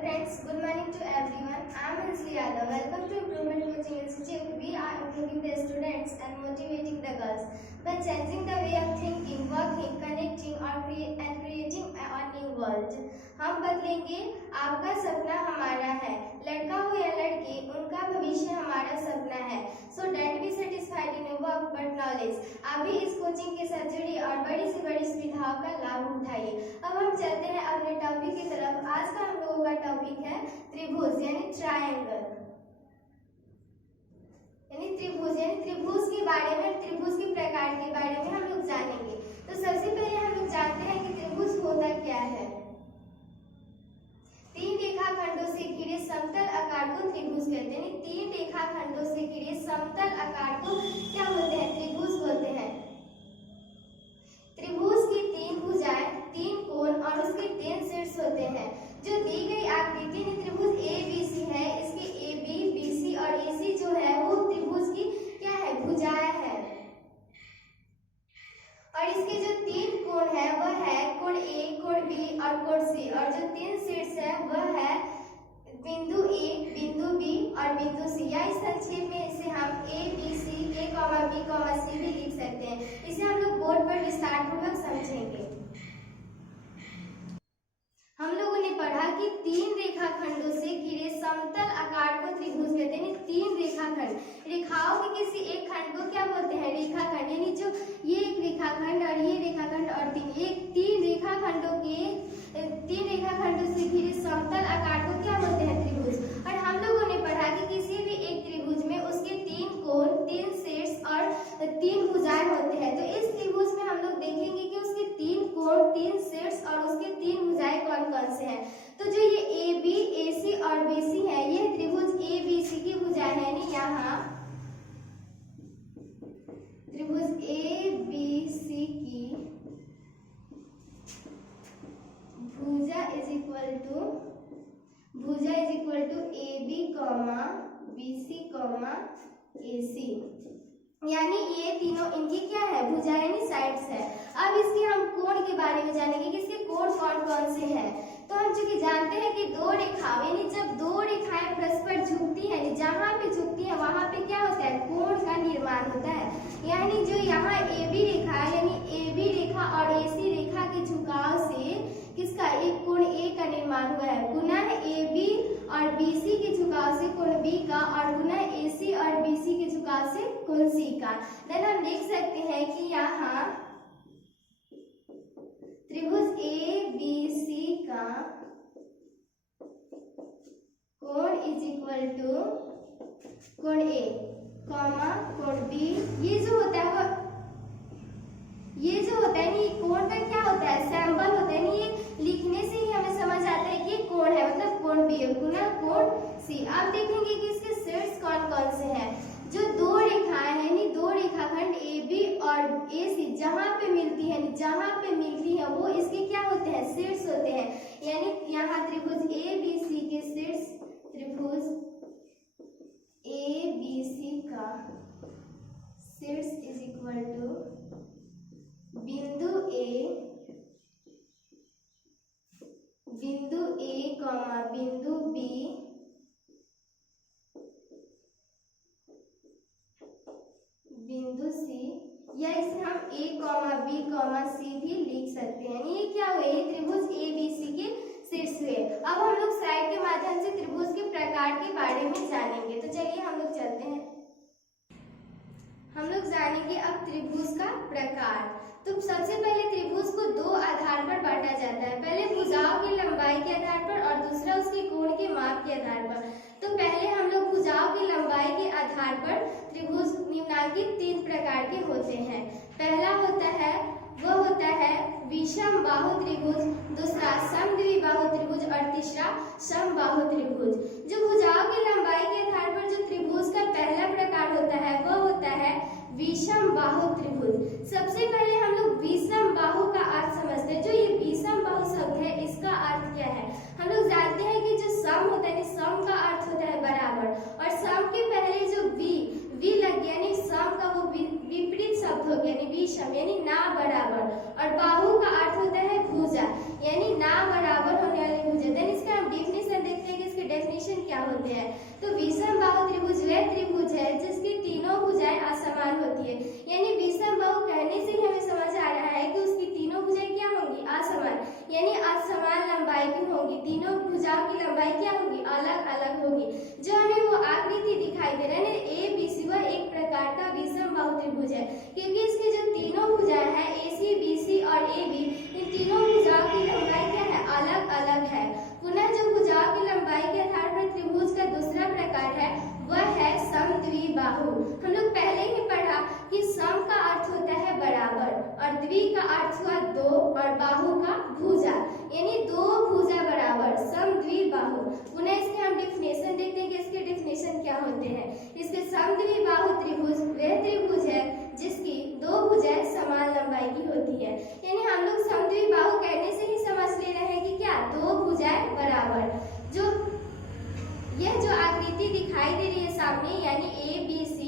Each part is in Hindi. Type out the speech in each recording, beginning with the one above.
friends, good morning to everyone. I am Anjali Yadav. Welcome to Improvement Coaching Institute. We are improving the students and motivating the girls by changing the way of thinking, working, connecting and creating a new world. हम बदलेंगे, आपका सपना हमारा है. लड़का हो या लड़की, उनका भविष्य हमारा सपना है. So don't be satisfied in your work but knowledge. अभी इस कोचिंग के साथ जुड़ी और बड़ी से बड़ी सुविधाओं का लाभ उठाइए. अब हम चलते हैं अपने टॉपिक की तरफ. आज का हम लोगों का टॉपिक है त्रिभुज यानी ट्रायंगल. त्रिभुज के बारे में, त्रिभुज के प्रकार के बारे में हम लोग जानेंगे. तो सबसे पहले हम लोग जानते हैं कि त्रिभुज होता क्या है. तीन रेखाखंडों से घिरे समतल आकार को त्रिभुज कहते हैं. तीन रेखाखंडों से घिरे समतल आकार को क्या बोलते हैं? त्रिभुज बोलते हैं. त्रिभुज की तीन भुजाएं, तीन कोण और उसके तीन शीर्ष होते हैं. जो दी गई आकृति में त्रिभुज ABC है, इसके AB, BC और AC जो है वो त्रिभुज की क्या है? भुजाएं है. और इसके जो तीन कोण है वह है कोण A, कोण B और कोण C. और जो तीन शीर्ष है वह है बिंदु A, बिंदु B और बिंदु C. या इस संक्षेप में इसे हम A, B, C, A, B, C भी लिख सकते हैं. इसे हम लोग बोर्ड पर विस्तार पूर्वक समझेंगे. हम लोगों ने पढ़ा कि तीन रेखाखंडों से घिरे समतल आकार को त्रिभुज कहते हैं. तीन रेखाखंड, रेखाओं के किसी एक खंड को क्या बोलते हैं? रेखाखंड. यानी जो ये एक रेखाखंड और ये रेखाखंड और तीन रेखाखंडों से घिरे समतल आकार को क्या बोलते हैं? त्रिभुज. और हम लोगों ने पढ़ा कि किसी भी एक त्रिभुज में उसके तीन कोण, तीन शीर्ष और तीन भुजाएं होते हैं. तो इस त्रिभुज में हम लोग देखेंगे कि उसके तीन कोण, तीन शीर्ष और उसके तीन भुजाएं कौन कौन से हैं. तो जो ये AB, AC और BC है, यह त्रिभुज ABC की भुजाएं है. यानी यहाँ त्रिभुज ABC की भुजा is equal to AB, BC, AC. यानी ये तीनों इनकी क्या है? भुजा यानी साइड्स है. अब इसके हम कोण के बारे में जानेंगे कि इसके कोण कौन कौन से हैं. तो हम चूंकि जानते हैं कि दो रेखाएं, यानी जब दो रेखाएं परस्पर झुकती हैं, जहां पे झुकती हैं वहां पे क्या होता है? कोण का निर्माण होता है. यानी जो यहाँ AB रेखा है, यानी AB रेखा और AC रेखा के झुकाव से किसका? एक कोण A का निर्माण हुआ है. गुना है AB और BC के झुकाव से कोण B का और गुना AC और BC के झुकाव से कोण C का. देन हम देख सकते हैं कि यहाँ त्रिभुज ABC का कोण इज इक्वल टू कोण A, कोण B. ये जो होता है नहीं, कोण का क्या होता है? सैंपल होता है. नहीं, ये लिखने से ही हमें समझ आता है कि कोण है, मतलब कोण B गुना कोण C. अब देखेंगे कि इसके शीर्ष कौन कौन से हैं. जो दो रेखाएं हैं, यानी दो रेखाखंड AB और AC जहां पे मिलती है वो इसके क्या होते हैं? शीर्ष होते हैं. यानी यहाँ त्रिभुज ABC के शीर्ष, त्रिभुज ABC का शीर्ष इज इक्वल टू बिंदु A, बिंदु B, बिंदु C. या इसे हम A, B, C भी लिख सकते हैं. ये क्या हुए? ये त्रिभुज ABC के शीर्ष हुए. अब हम लोग स्लाइड के माध्यम से त्रिभुज के प्रकार के बारे में जानेंगे. तो चलिए हम लोग चलते हैं. हम लोग जानेंगे अब त्रिभुज का प्रकार. तो सबसे पहले त्रिभुज को दो आधार पर बांटा जाता है. पहले भुजाओं की लंबाई के आधार पर और दूसरा उसके कोण के माप के आधार पर. तो पहले हम लोग भुजाओं की लंबाई के आधार पर त्रिभुज निम्नलिखित तीन प्रकार के होते हैं. पहला होता है विषम बाहु त्रिभुज, दूसरा समद्विबाहु त्रिभुज और तीसरा समबाहु त्रिभुज. जो भुजाओं की लंबाई के आधार पर जो त्रिभुज का पहला प्रकार होता है वह होता है विषम बाहु त्रिभुज. सबसे पहले हम लोग विषम बाहु का अर्थ समझते हैं. जो ये विषम बाहु शब्द है, इसका अर्थ क्या है? हम लोग जानते हैं कि जो सम होता है, सम का अर्थ होता है बराबर, और सम के पहले जो वी लग गया, यानी सम का वो विपरीत शब्द हो गया, यानी विषम यानी ना बराबर. और बाहु का अर्थ होता है भुजा, यानी ना बराबर होने वाली भुजा. देन इसका हम डेफिनेशन होते हैं। तो विषम बाहु त्रिभुज वह त्रिभुज है जिसकी तीनों भुजाएं असमान होती है। यानी विषम बाहु कहने से ही हमें समझ आ रहा है कि उसकी तीनों भुजाएं क्या होंगी, असमान, यानी असमान लंबाई की होंगी। तीनों भुजाओं की लंबाई क्या होगी, अलग अलग होगी। जो हमें वो आकृति दिखाई दे रहा है ना ABC, वह एक प्रकार का विषम बाहु त्रिभुज है, क्योंकि इसके जो तीनों भुजाएं हैं AC, BC और AB, इन तीनों भुजाओं की लंबाई क्या है, अलग अलग है। पुनः जो भुजाओं की लंबाई के आधार पर त्रिभुज का दूसरा प्रकार है वह है समद्विबाहु। हम लोग पहले ही पढ़ा कि सम का अर्थ होता है बराबर और द्वि का अर्थ हुआ दो और बाहु का भुजा, यानी दो भुजा बराबर, समद्विबाहु। पुनः इसके हम डेफिनेशन देखते हैं कि इसके डेफिनेशन क्या होते हैं। इसके समद्विबाहु त्रिभुज वह त्रिभुज है जिसकी दो भुजाएं समान लंबाई की होती है। यानी हम लोग समद्विबाहु कहने से ही समझ ले रहे हैं कि क्या, दो भुजाएं बराबर। यह जो आकृति दिखाई दे रही है सामने, यानी ABC,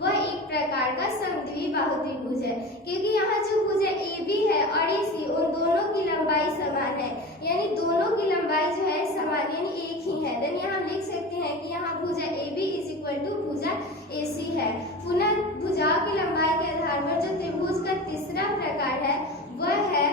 वह एक प्रकार का समद्विबाहु त्रिभुज है, क्योंकि यहाँ जो भुजा AB है और AC, उन दोनों की लंबाई समान है, यानी दोनों की लंबाई जो है समान, यानी एक ही है। देन यहाँ हम लिख सकते हैं कि यहाँ भुजा AB = भुजा AC है। पुनः भुजाओं की लंबाई के आधार पर जो त्रिभुज का तीसरा प्रकार है वह है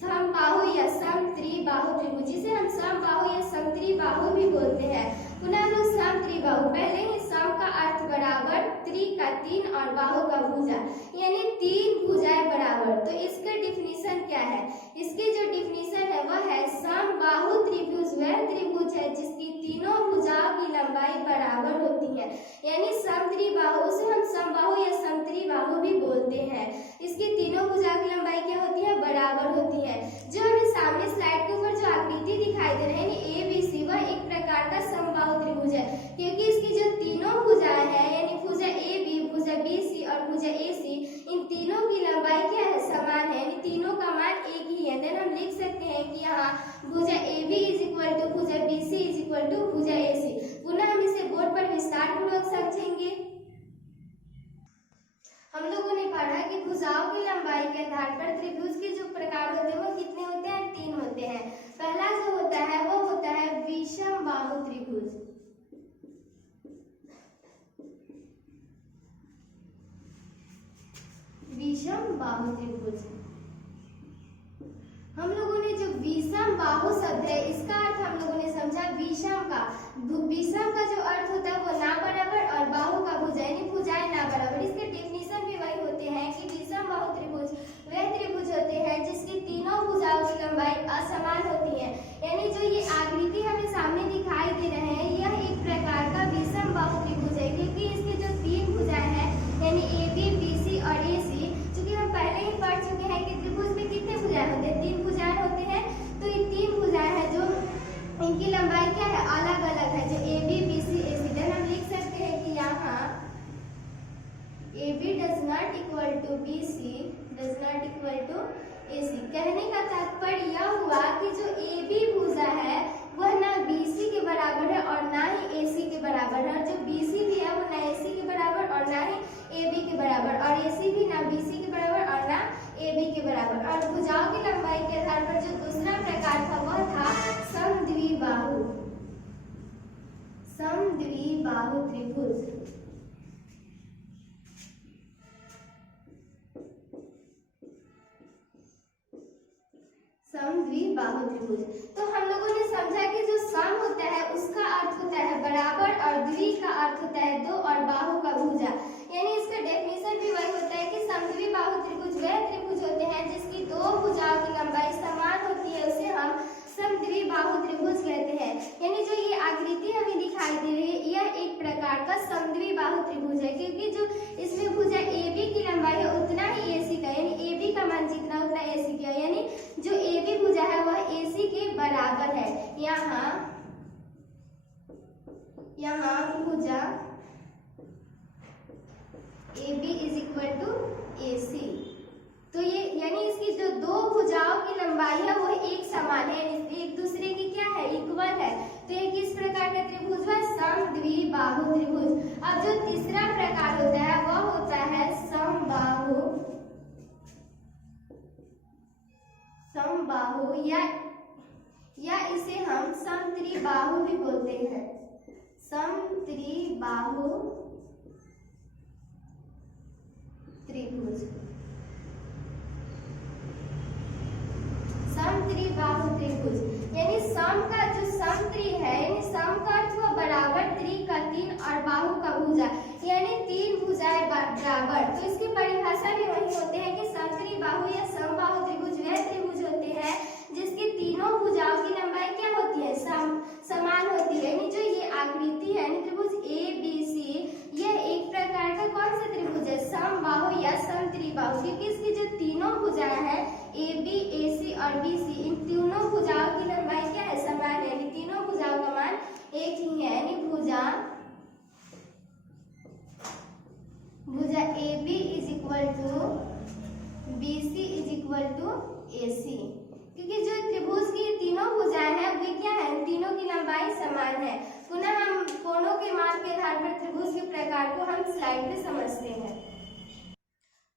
समबाहु या समत्रिबाहु त्रिभुज, जिसे हम समबाहु या समत्रिबाहु भी बोलते हैं। पुनः हम लोग समत्रिबाहु, पहले ही सम का अर्थ बराबर, त्रि का तीन और बाहु का भुजा, यानी तीन भुजाएं बराबर। तो इसका डिफिनीशन क्या है, इसकी जो डिफिनीशन है वह है समबाहु त्रिभुज वह त्रिभुज है जिसकी तीनों भुजाओं की लंबाई बराबर होती है, यानी समत्रिबाहु, उसे हम समबाहु या समत्रिबाहु भी बोलते हैं। इसकी तीनों भुजाओं की लंबाई क्या होती है, बराबर होती है। जो हमें सामने स्लाइड के ऊपर जो आकृति दिखाई दे रही है ABC, वह एक प्रकार का समबाहु त्रिभुज है, क्योंकि इसकी जो तीनों भुजाएं हैं, यानी भुजा AB, भुजा BC और भुजा AC, इन तीनों की लंबाई क्या है, समान है, यानी तीनों का मान एक ही है। देन हम लिख सकते हैं कि यहाँ भुजा AB = भुजा BC = भुजा AC। पुनः हम इसे बोर्ड पर विस्तार पूर्वक समझेंगे। हम लोगों ने पढ़ा कि भुजाओं की लंबाई के आधार पर त्रिभुज के जो प्रकार होते हैं वो कितने होते हैं, तीन होते हैं। पहला जो होता है वो होता है विषम बाहु त्रिभुज। विषम बाहु त्रिभुज, हम लोगों ने जो विषम बाहु शब्द है इसका अर्थ हम लोगों ने समझा विषम का जो अर्थ होता है वो ना बराबर और बाहु का भुजा, यानी भुजाएं ना बराबर। इसके डेफिनेशन भी वही होते हैं कि विषम बाहु त्रिभुज वह त्रिभुज होते हैं जिसकी तीनों भुजाओं की लंबाई असमान होती है। यानी जो ये आकृति हमें सामने दिखाई दे रहे हैं यह एक प्रकार का विषम बाहु त्रिभुज है, क्योंकि इसके जो तीन भुजाएं हैं यानी AB, BC और AC, चूंकि हम पहले ही पढ़ चुके हैं कि त्रिभुज में कितने भुजाएं होते हैं, तीन भुजाएं होते हैं। तो ये तीन भुजाएं हैं जो इनकी लंबाई क्या है, अलग अलग है, जो AB, BC, AC। देन हम लिख सकते हैं कि यहाँ AB ≠ BC ≠ AC। कहने का तात्पर्य यह हुआ कि जो AB भुजा है वह ना BC के बराबर है और ना ही AC के बराबर है, और जो BC भी है वो ना AC के बराबर और ना ही AB के बराबर, और AC भी ना BC के बराबर और ना AB के बराबर। और भुजाओं की लंबाई के आधार पर जो दूसरा प्रकार था वह था समद्विबाहु त्रिभुज। समद्विबाहु त्रिभुज। तो हम लोगों ने समझा कि जो सम होता है उसका अर्थ होता है बराबर और द्वि का अर्थ होता है दो और बाहु का भुजा, यानी इसका डेफिनेशन भी वही होता है कि समद्विबाहु त्रिभुज वह त्रिभुज होते हैं जिसकी दो भुजाओं की लंबाई समान होती है, उसे हम समद्विबाहु त्रिभुज कहते हैं। यानी जो ये आकृति हमें दिखाई दे रही है यह एक प्रकार का समद्विबाहु त्रिभुज है, क्योंकि जो इसमें भुजा AB की लंबाई है उतना ही AC का, यानी AB का मान जितना उतना AC का, यानी जो AB भुजा है वह AC के बराबर है। यहाँ भुजा AB = AC। तो ये यानी इसकी जो दो भुजाओं की लंबाई है वह एक समान है, एक दूसरे की क्या है, इक्वल है। तो ये किस प्रकार का त्रिभुज है, समद्विबाहु त्रिभुज। अब जो तीसरा प्रकार होता है वह होता है समबाहु या इसे हम समत्रिबाहु भी बोलते हैं। समत्रिबाहु त्रिभुज। समत्रिबाहु त्रिभुज यानी सम का जो समत्रि है, यानी सम का अर्थ हुआ बराबर, त्रि का तीन और बाहु का भुजा, यानी तीन भुजाएं बराबर। तो इसकी परिभाषा भी वही होते हैं कि समत्रिबाहु या समबाहु त्रिभुज वह त्रिभुज होते हैं जिसकी तीनों भुजाओं की लंबाई क्या होती है, समान होती है। यानी जो ये आकृति है, यानी त्रिभुज ABC, यह एक प्रकार का कौन सा त्रिभुज है, समबाहु या समत्रिबाहु, क्योंकि इसकी जो तीनों भुजाएं हैं AB, AC और BC, इन तीनों भुजाओं की लंबाई क्या है, समान है, यानी तीनों भुजाओं का मान एक ही है। यानी भुजा AB is equal to BC is equal to AC, क्योंकि जो त्रिभुज की तीनों भुजाएं हैं वे क्या है, तीनों की लंबाई समान है। पुनः हम कोणों के माप के आधार पर त्रिभुज के प्रकार को हम स्लाइड में समझते हैं।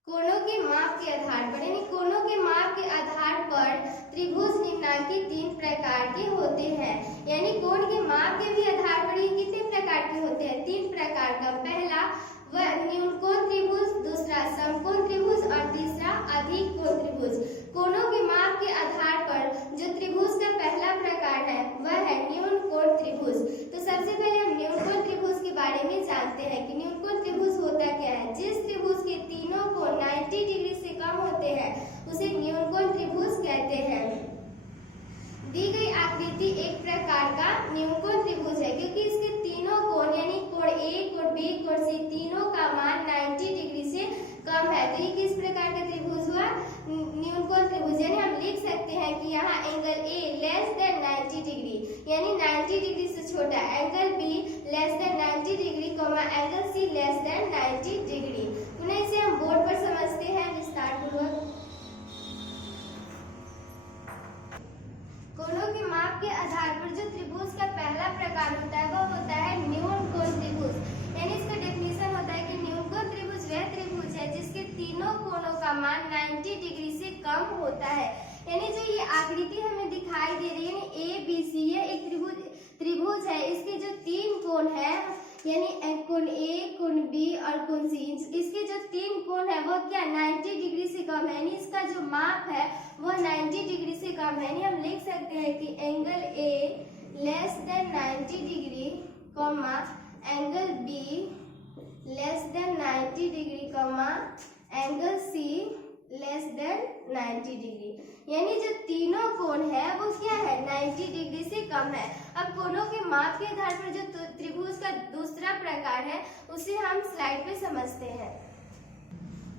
कोणों के माप के आधार पर, यानी कोणों के माप के आधार पर त्रिभुज निम्नलिखित तीन प्रकार के होते हैं। यानी कोण के माप के भी आधार पर ये कितने प्रकार के होते हैं, तीन प्रकार का। पहला वह न्यूनकोण त्रिभुज, दूसरा समकोण त्रिभुज और तीसरा अधिक कोण त्रिभुज। कोणों के माप के आधार पर जो त्रिभुज का पहला प्रकार है वह है न्यूनकोण त्रिभुज। तो सबसे पहले हम न्यूनकोण त्रिभुज के बारे में जानते हैं कि न्यूनकोण त्रिभुज होता क्या है। जिस त्रिभुज के तीनों कोण 90 डिग्री से कम होते हैं उसे न्यूनकोण त्रिभुज कहते हैं। दी गई आकृति एक प्रकार का न्यूनकोण त्रिभुज है क्योंकि इसके तीनों कोण यानी कोण A, कोण B, कोण C तीनों का मान 90 डिग्री से कम है। तो ये किस प्रकार का त्रिभुज हुआ, न्यूनकोण त्रिभुज। यानी हम लिख सकते हैं कि यहाँ angle A less than 90 degree यानी 90 डिग्री से छोटा, angle B less than 90 degree, angle C less than 90 degree. पुनः इसे हम बोर्ड पर समझते हैं विस्तार पूर्वक। कोणों के माप के आधार पर जो त्रिभुज का पहला प्रकार होता है वह होता है न्यूनकोण त्रिभुज। यानी इसका डेफिनेशन होता है कि न्यूनकोण त्रिभुज वह त्रिभुज है जिसके तीनों कोणों का मान 90 डिग्री से कम होता है। यानी जो ये आकृति हमें दिखाई दे रही है, यानी ABC, ये एक त्रिभुज है। इसके जो तीन कोण है, यानी कोण A, कोण B और कोण C, इसके जो तीन कोण है वो क्या 90 डिग्री से कम है। यानी इसका जो माप है वह 90 डिग्री से कम है। यानी हम लिख सकते हैं कि angle A less than 90 degree, angle B less than 90 degree, angle C less than 90 degree. यानी जो तीनों कोण है वो क्या है, 90 डिग्री से कम है। अब कोणों के माप के आधार पर जो त्रिभुज का दूसरा प्रकार है उसे हम स्लाइड पे समझते हैं।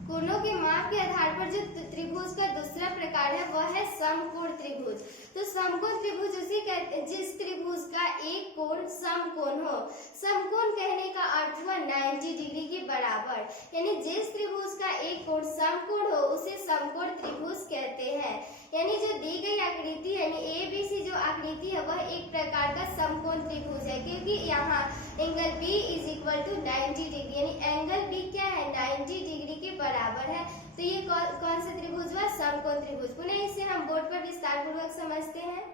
कोणों के माप के आधार पर जो त्रिभुज का दूसरा प्रकार है वह है समकोण त्रिभुज। तो समकोण त्रिभुज उसे कहते हैं जिस त्रिभुज का एक कोण समकोण हो। समकोण कहने का अर्थ हुआ 90 डिग्री के बराबर। यानी जिस त्रिभुज का एक कोण समकोण हो उसे समकोण त्रिभुज कहते हैं। यानी जो दी गई आकृति यानी ABC जो आकृति है वह एक प्रकार का समकोण त्रिभुज है क्योंकि यहाँ angle B is equal to 90 degree, यानी एंगल B क्या है 90 डिग्री के बराबर है। तो ये कौन सा त्रिभुज हुआ, समकोण त्रिभुज। पुनः इसे हम बोर्ड पर विस्तार पूर्वक समझते हैं।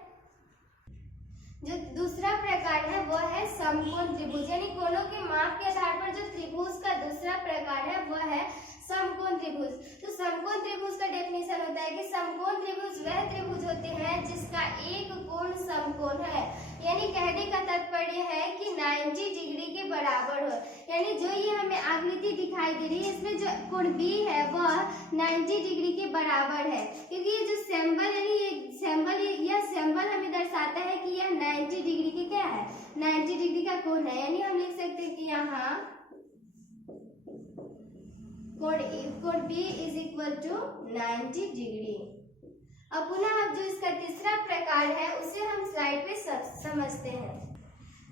जो दूसरा प्रकार है वह है समकोण त्रिभुज। यानी कोणों के माप के आधार पर जो त्रिभुज का दूसरा प्रकार है वह है समकोण त्रिभुज। तो समकोण त्रिभुज का डेफिनेशन होता है कि समकोण त्रिभुज वह त्रिभुज होते हैं जिसका एक कोण समकोण है। यानी कहने का तात्पर्य है कि 90 डिग्री के बराबर हो। यानी जो ये हमें आकृति दिखाई दे रही है इसमें जो कोण B है वह 90 डिग्री के बराबर है क्योंकि ये जो सिंबल यानी ये सिंबल हमें दर्शाता है कि यह 90 डिग्री के क्या है, 90 डिग्री का कोण है। यानी हम लिख सकते हैं कि यहाँ कोण B is equal to 90 degree. अब पुनः अब जो इसका तीसरा प्रकार है उसे हम स्लाइड पे समझते हैं।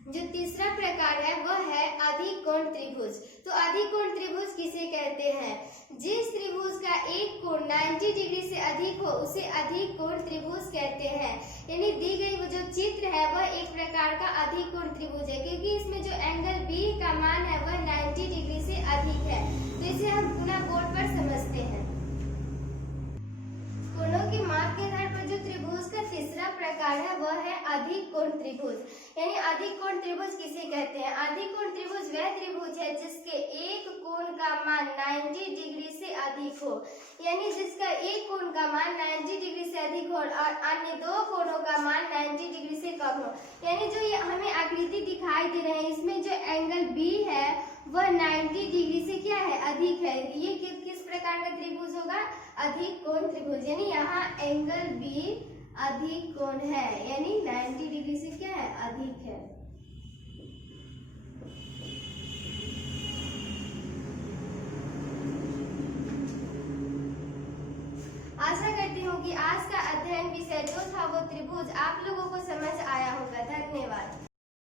जो तीसरा प्रकार है वह है अधिक कोण त्रिभुज। तो अधिक कोण त्रिभुज किसे कहते हैं, जिस त्रिभुज का एक कोण 90 डिग्री से अधिक हो उसे अधिक कोण त्रिभुज कहते हैं। यानी दी गई वो जो चित्र है वह एक प्रकार का अधिक कोण त्रिभुज है क्योंकि इसमें जो एंगल B का मान है वह 90 डिग्री से अधिक है। तो इसे हम पुनः बोर्ड पर समझते हैं। कोणों कोणों की माप के आधार पर जो त्रिभुज का तीसरा प्रकार है वह है अधिक कोण त्रिभुज। यानी अधिक कोण त्रिभुज किसे कहते हैं? अधिक कोण त्रिभुज वह त्रिभुज है जिसके एक कोण का मान 90 डिग्री से अधिक हो, यानी जिसका एक कोण का मान 90 डिग्री से अधिक हो और अन्य दो कोणों का मान 90 डिग्री से कम हो। यानी जो ये हमें आकृति दिखाई दे रहे हैं इसमें जो एंगल बी है वह 90 डिग्री से क्या है? अधिक है। ये किस प्रकार का त्रिभुज होगा? अधिक कोण त्रिभुज। यानी यहाँ एंगल बी अधिक कोण है, यानी 90 डिग्री से क्या है? अधिक है। आशा करती हूँ कि आज का अध्ययन विषय जो था वो त्रिभुज आप लोगों को समझ आया होगा। धन्यवाद।